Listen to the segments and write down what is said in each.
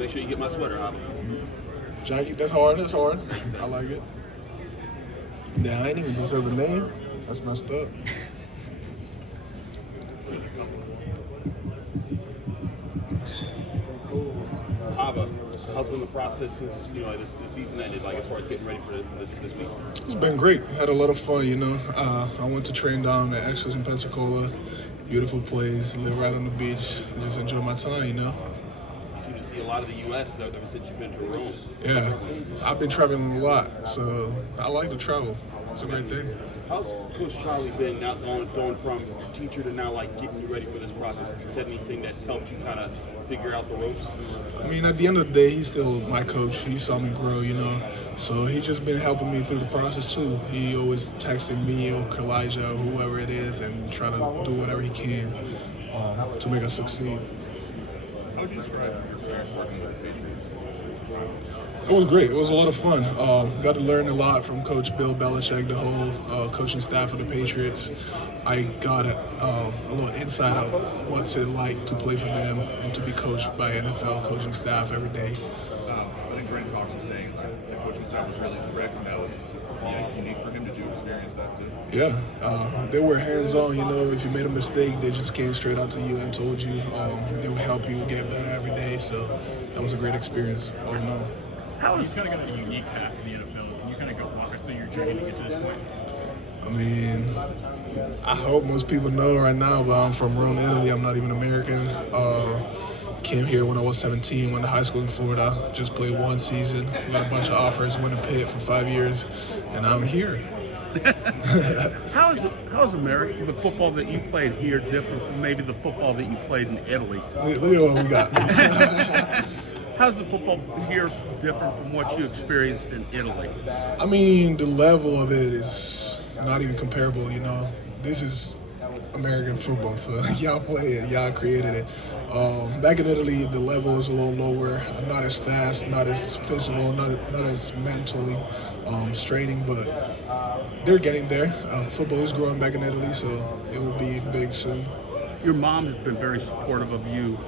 make sure you get my sweater, huh? Jackie, that's hard. I like it. Nah, I ain't even deserve a name. That's messed up. Hava, how's been the process since the season ended? Like as far as getting ready for this week. It's been great. Had a lot of fun. I went to train down at Extras in Pensacola. Beautiful place. Live right on the beach. Just enjoy my time. You seem to see a lot of the U.S. ever since you've been to Rome. Yeah, I've been traveling a lot, so I like to travel. It's a great thing. How's Coach Charlie been now going from teacher to now like getting you ready for this process? Has he said anything that's helped you kind of figure out the ropes? I mean, at the end of the day, he's still my coach. He saw me grow, So he's just been helping me through the process too. He always texting me or Elijah or whoever it is and trying to do whatever he can to make us succeed. How would you describe your experience working with the Patriots? It was great. It was a lot of fun. Got to learn a lot from Coach Bill Belichick, the whole coaching staff of the Patriots. I got a little insight of what's it like to play for them and to be coached by NFL coaching staff every day. I think Brandon Cox was saying that the coaching staff was really direct, and that was unique for him to experience that too. Yeah, they were hands-on. If you made a mistake, they just came straight out to you and told you. They would help you get better every day. So that was a great experience. All in all. You've kind of got a unique path to the NFL. Can you kind of go walk us through your journey to get to this point? I mean, I hope most people know right now, but I'm from Rome, Italy. I'm not even American. Came here when I was 17, went to high school in Florida. Just played one season. Got a bunch of offers, went to Pitt for 5 years, and I'm here. How is America, the football that you played here, different from maybe the football that you played in Italy? Look at what we got. How's the football here different from what you experienced in Italy? I mean, the level of it is not even comparable, This is American football, so y'all play it, y'all created it. Back in Italy, the level is a little lower, not as fast, not as physical, not as mentally straining, but they're getting there. Football is growing back in Italy, so it will be big soon. Your mom has been very supportive of you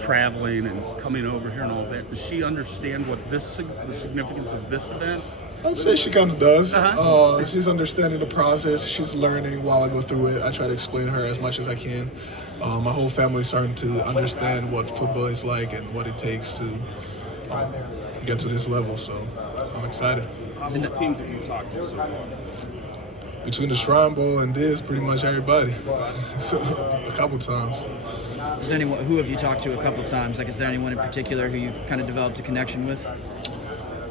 traveling and coming over here and all that. Does she understand what the significance of this event? I'd say she kind of does. She's understanding the process. She's learning while I go through it. I try to explain to her as much as I can. My whole family's starting to understand what football is like and what it takes to get to this level, so I'm excited. What teams have you talked to so far? Between the Shrine Bowl and this, pretty much everybody. So a couple times. Is there anyone, who have you talked to a couple times? Like, is there anyone in particular who you've kind of developed a connection with?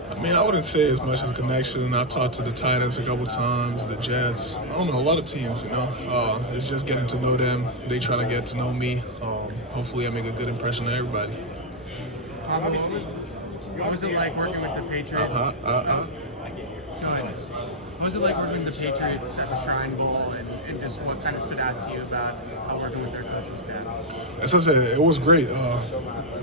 I mean, I wouldn't say as much as a connection. I've talked to the Titans a couple times, the Jets. I don't know, a lot of teams, It's just getting to know them. They try to get to know me. Hopefully I make a good impression on everybody. Obviously, what was it like working with the Patriots? Go ahead. What was it like working with the Patriots at the Shrine Bowl, and just what kind of stood out to you about working with their coaching staff? As I said, it was great.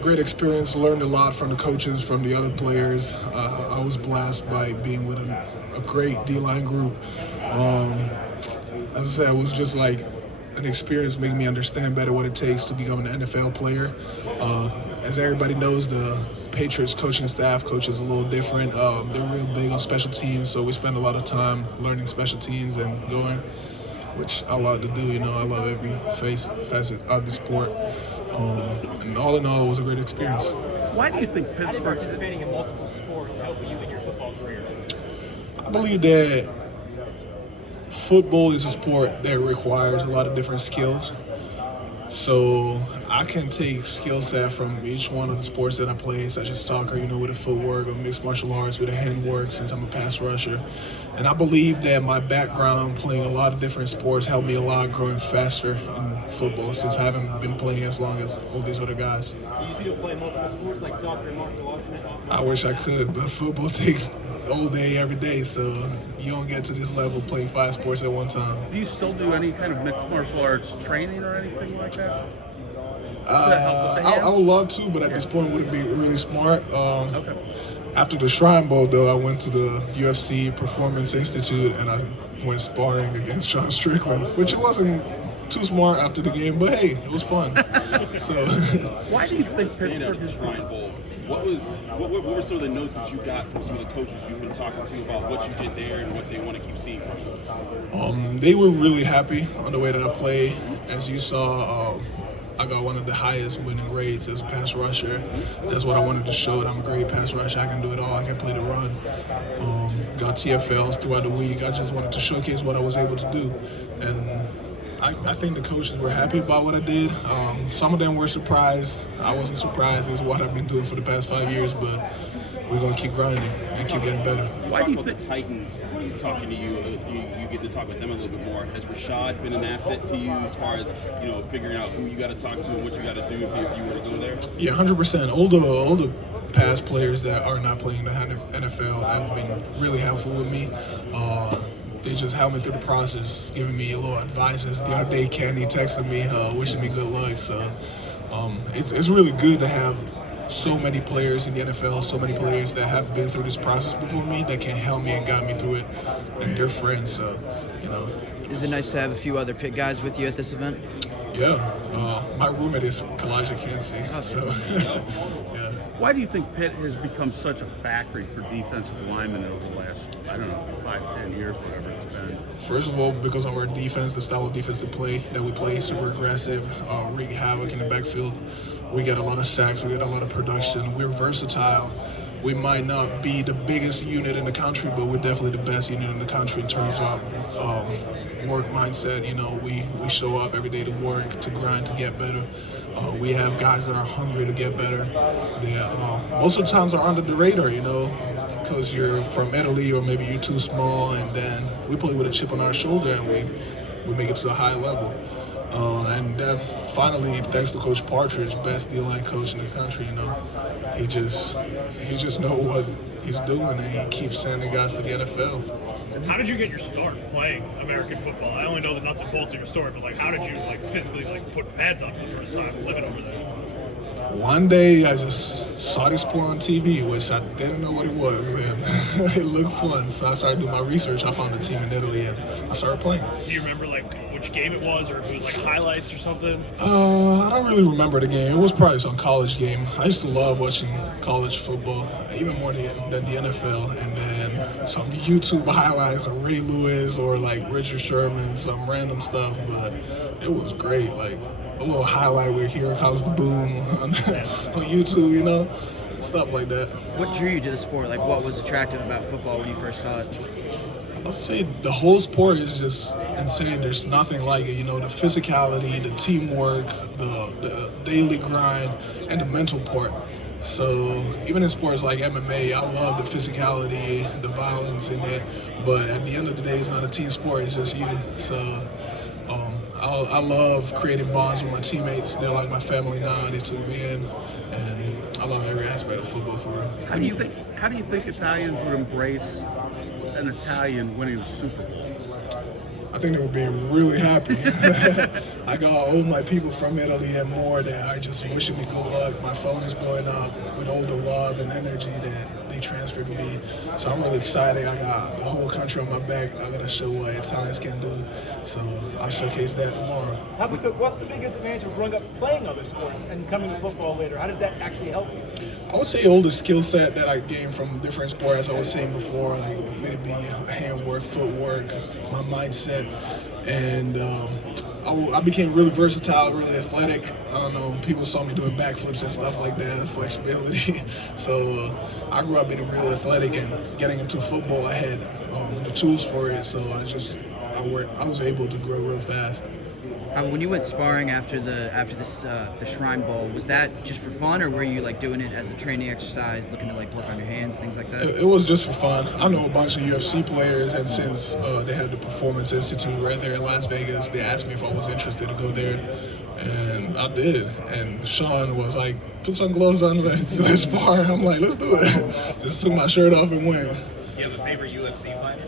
Great experience. Learned a lot from the coaches, from the other players. I was blessed by being with a great D-line group. As I said, it was just like an experience making me understand better what it takes to become an NFL player. As everybody knows, the Patriots coaching staff coaches a little different. They're real big on special teams, so we spend a lot of time learning special teams and going, which I love to do. I love every facet of the sport. And all in all, it was a great experience. Why do you think Pittsburgh Participating in multiple sports helped you in your football career? I believe that football is a sport that requires a lot of different skills. So I can take skill set from each one of the sports that I play, such as soccer, with the footwork, or mixed martial arts, with the handwork, since I'm a pass rusher. And I believe that my background playing a lot of different sports helped me a lot growing faster in football, since I haven't been playing as long as all these other guys. Do you still play multiple sports like soccer and martial arts? I wish I could, but football takes all day, every day, so you don't get to this level playing 5 sports at one time. Do you still do any kind of mixed martial arts training or anything like that? I would love to, but at this point, would it be really smart? Okay. After the Shrine Bowl, though, I went to the UFC Performance Institute and I went sparring against Sean Strickland, which it wasn't too smart after the game, but hey, it was fun. So, Why do you think Stand at Pittsburgh the is Shrine Bowl. What were some of the notes that you got from some of the coaches you've been talking to about what you did there and what they want to keep seeing from you? They were really happy on the way that I played. As you saw, I got one of the highest winning grades as a pass rusher. That's what I wanted to show, that I'm a great pass rusher. I can do it all. I can play the run. Got TFLs throughout the week. I just wanted to showcase what I was able to do. And I think the coaches were happy about what I did. Some of them were surprised. I wasn't surprised. This is what I've been doing for the past 5 years, but we're going to keep grinding and keep getting better. Talk about the Titans talking to you. You get to talk with them a little bit more. Has Rashad been an asset to you as far as, figuring out who you got to talk to and what you got to do if you were to go there? Yeah, 100%. All the past players that are not playing the NFL have been really helpful with me. They just helped me through the process, giving me a little advices. The other day, Candy texted me, wishing me good luck. So it's really good to have so many players in the NFL, so many players that have been through this process before me that can help me and guide me through it, and they're friends. So, Is it nice to have a few other Pitt guys with you at this event? Yeah, my roommate is Kalijah Kinsey. So, yeah. Why do you think Pitt has become such a factory for defensive linemen over the last, 5-10 years, whatever it's been? First of all, because of our defense, the style of defense that we play, super aggressive, wreak havoc in the backfield. We get a lot of sacks, we get a lot of production. We're versatile. We might not be the biggest unit in the country, but we're definitely the best unit in the country in terms of work mindset. We show up every day to work, to grind, to get better. We have guys that are hungry to get better. They most of the times are under the radar, because you're from Italy or maybe you're too small, and then we play with a chip on our shoulder and we make it to a high level. And finally, thanks to Coach Partridge, best D-line coach in the country, he just knows what he's doing, and he keeps sending guys to the NFL. How did you get your start playing American football? I only know the nuts and bolts of your story, but how did you physically put pads on for the first time living over there? One day I just saw this sport on TV, which I didn't know what it was, man. It looked fun, so I started doing my research. I found a team in Italy, and I started playing. Do you remember which game it was, or if it was highlights or something? I don't really remember the game. It was probably some college game. I used to love watching college football, even more than the NFL, and then some YouTube highlights of Ray Lewis or Richard Sherman, some random stuff, but it was great. A little highlight where here comes the boom on YouTube, stuff like that. What drew you to the sport? What was attractive about football when you first saw it? I'll say the whole sport is just insane. There's nothing like it. The physicality, the teamwork, the daily grind, and the mental part. So even in sports like MMA, I love the physicality, the violence in it. But at the end of the day, it's not a team sport. It's just you. So I love creating bonds with my teammates. They're like my family now. They took me in, and I love every aspect of football for real. How do you think Italians would embrace an Italian winning a Super Bowl? I think they would be really happy. I got all my people from Italy and more that are just wishing me good luck. My phone is blowing up with all the love and energy that they transferred to me. So I'm really excited. I got the whole country on my back. I got to show what Italians can do. So I'll showcase that tomorrow. Habakkuk, what's the biggest advantage of growing up playing other sports and coming to football later? How did that actually help you? I would say all the skill set that I gained from different sports, as I was saying before, maybe handwork, footwork, my mindset, and I became really versatile, really athletic. I don't know, people saw me doing backflips and stuff like that, flexibility. So I grew up being really athletic, and getting into football, I had the tools for it. So I was able to grow real fast. When you went sparring after the Shrine Bowl, was that just for fun, or were you doing it as a training exercise, looking to work on your hands, things like that? It was just for fun. I know a bunch of UFC players, and since they had the Performance Institute right there in Las Vegas, they asked me if I was interested to go there, and I did. And Sean was like, "Put some gloves on, let's spar." I'm like, "Let's do it." Just took my shirt off and went. Do you have a favorite UFC fighter?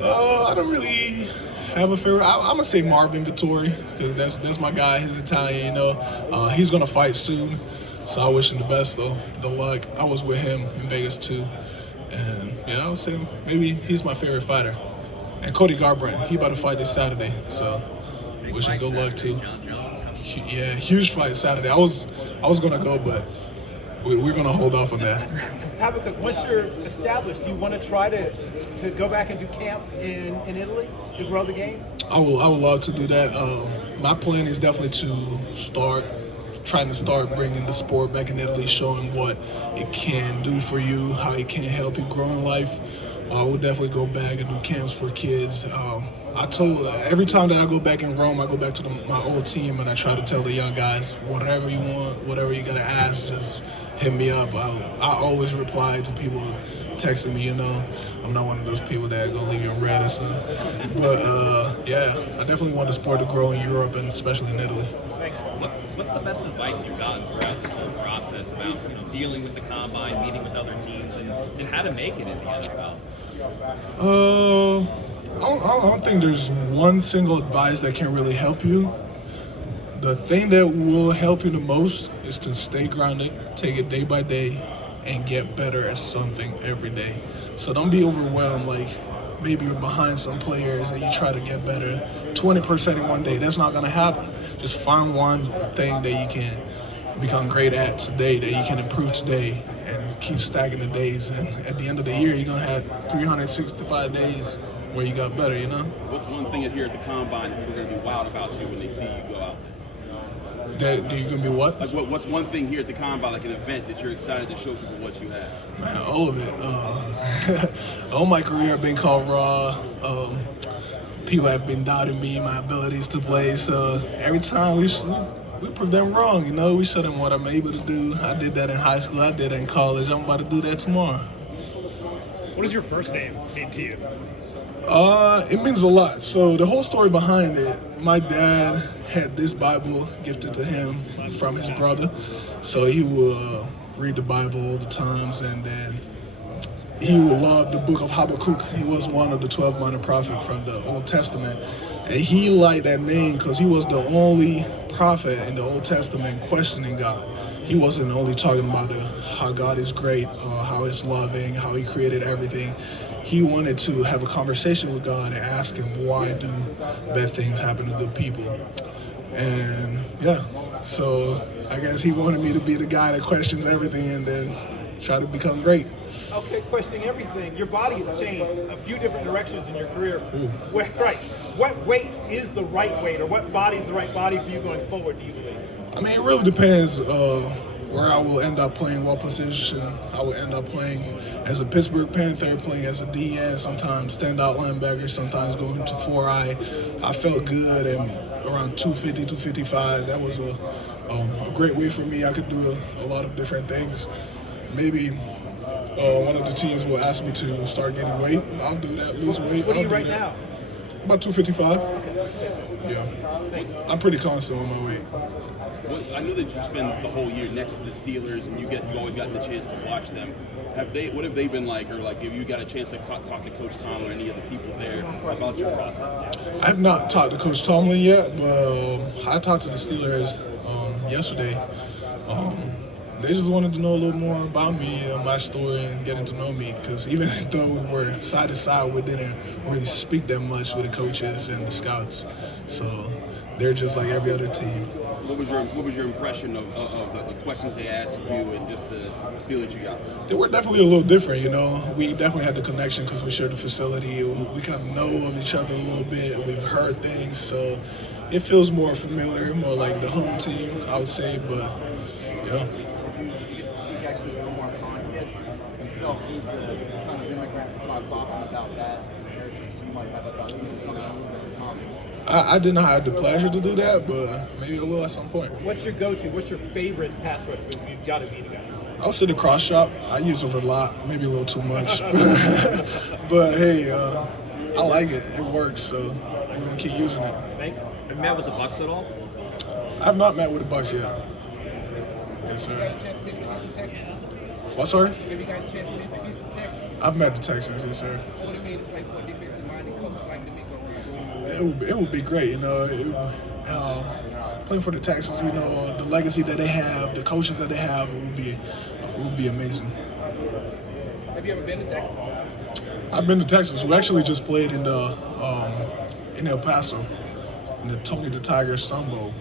I don't really have a favorite. I'm gonna say Marvin Vettori, because that's my guy. He's Italian, he's gonna fight soon, so I wish him the best of the luck. I was with him in Vegas too, and yeah, I would say maybe he's my favorite fighter. And Cody Garbrandt, he about to fight this Saturday, so wish him good luck too. Yeah, huge fight Saturday. I was gonna go, but we're going to hold off on that. Habakkuk, once you're established, do you want to try to go back and do camps in Italy to grow the game? I would love to do that. My plan is definitely trying to start bringing the sport back in Italy, showing what it can do for you, how it can help you grow in life. I would definitely go back and do camps for kids. I told every time that I go back in Rome, I go back to my old team and I try to tell the young guys, whatever you want, whatever you gotta ask, just hit me up. I always reply to people texting me. I'm not one of those people that go leave you on red or something. But yeah, I definitely want the sport to grow in Europe and especially in Italy. What's the best advice you've gotten throughout this whole process about dealing with the combine, meeting with other teams, and how to make it in the NFL? I don't think there's one single advice that can really help you. The thing that will help you the most is to stay grounded, take it day by day, and get better at something every day. So don't be overwhelmed like maybe you're behind some players and you try to get better 20% in one day. That's not going to happen. Just find one thing that you can become great at today, that you can improve today, and keep stacking the days. And at the end of the year, you're going to have 365 days where you got better, What's one thing here at the combine people are going to be wild about you when they see you go out? That you're going to be what? Like, what's one thing here at the combine, like an event that you're excited to show people what you have? Man, all of it. All my career I've been called raw. People have been doubting me, my abilities to play. So every time we prove them wrong, We show them what I'm able to do. I did that in high school. I did it in college. I'm about to do that tomorrow. What does your first name mean to you? It means a lot. So the whole story behind it, my dad had this Bible gifted to him from his brother. So he would read the Bible all the times, and then he would love the book of Habakkuk. He was one of the 12 minor prophets from the Old Testament. And he liked that name because he was the only prophet in the Old Testament questioning God. He wasn't only talking about how God is great, how he's loving, how he created everything. He wanted to have a conversation with God and ask him, why do bad things happen to good people? And yeah, so I guess he wanted me to be the guy that questions everything and then try to become great. Okay, questioning everything. Your body has changed a few different directions in your career. Ooh. What weight is the right weight, or what body is the right body for you going forward, do you believe? I mean, it really depends where I will end up playing, what position I will end up playing. As a Pittsburgh Panther, playing as a DN, sometimes standout linebacker, sometimes going to 4-eye. I felt good and around 250, 255. That was a great weight for me. I could do a lot of different things. Maybe one of the teams will ask me to start getting weight. I'll do that, lose weight. What are you I'll right do that. now? About 255. Yeah. I'm pretty constant with my weight. Well, I know that you spend the whole year next to the Steelers, and you've always gotten the chance to watch them. What have they been like, or like, have you got a chance to talk to Coach Tom or any of the people there about your process? I have not talked to Coach Tomlin yet, but I talked to the Steelers yesterday. They just wanted to know a little more about me and my story and getting to know me, because even though we were side to side, we didn't really speak that much with the coaches and the scouts. So they're just like every other team. What was your impression of the questions they asked you and just the feel that you got? They were definitely a little different, We definitely had the connection because we shared the facility. We kind of know of each other a little bit. We've heard things, so it feels more familiar, more like the home team, I would say. But yeah. Himself, he's the son of immigrants, and talks often about that. You might have about something in common. I did not have the pleasure to do that, but maybe I will at some point. What's your go-to? What's your favorite pass rush move you've got to be together? I would say the cross chop. I use it a lot, maybe a little too much. But hey, I like it. It works, so we're going to keep using it. Thank you. Have you met with the Bucs at all? I have not met with the Bucs yet. Yes, sir. What, sir? Have you got a chance to meet the Houston Texans? I've met the Texans, yes, sir. What do you mean to play for a defensive-minded coach like D'Amico? It would be great, playing for the Texans, the legacy that they have, the coaches that they have, it would be amazing. Have you ever been to Texas? I've been to Texas. We actually just played in El Paso, in the Tony the Tiger Sun Bowl.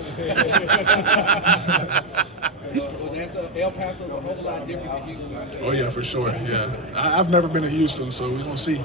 El Paso's a whole lot different than Houston. Oh yeah, for sure. Yeah, I've never been to Houston, so we're gonna see.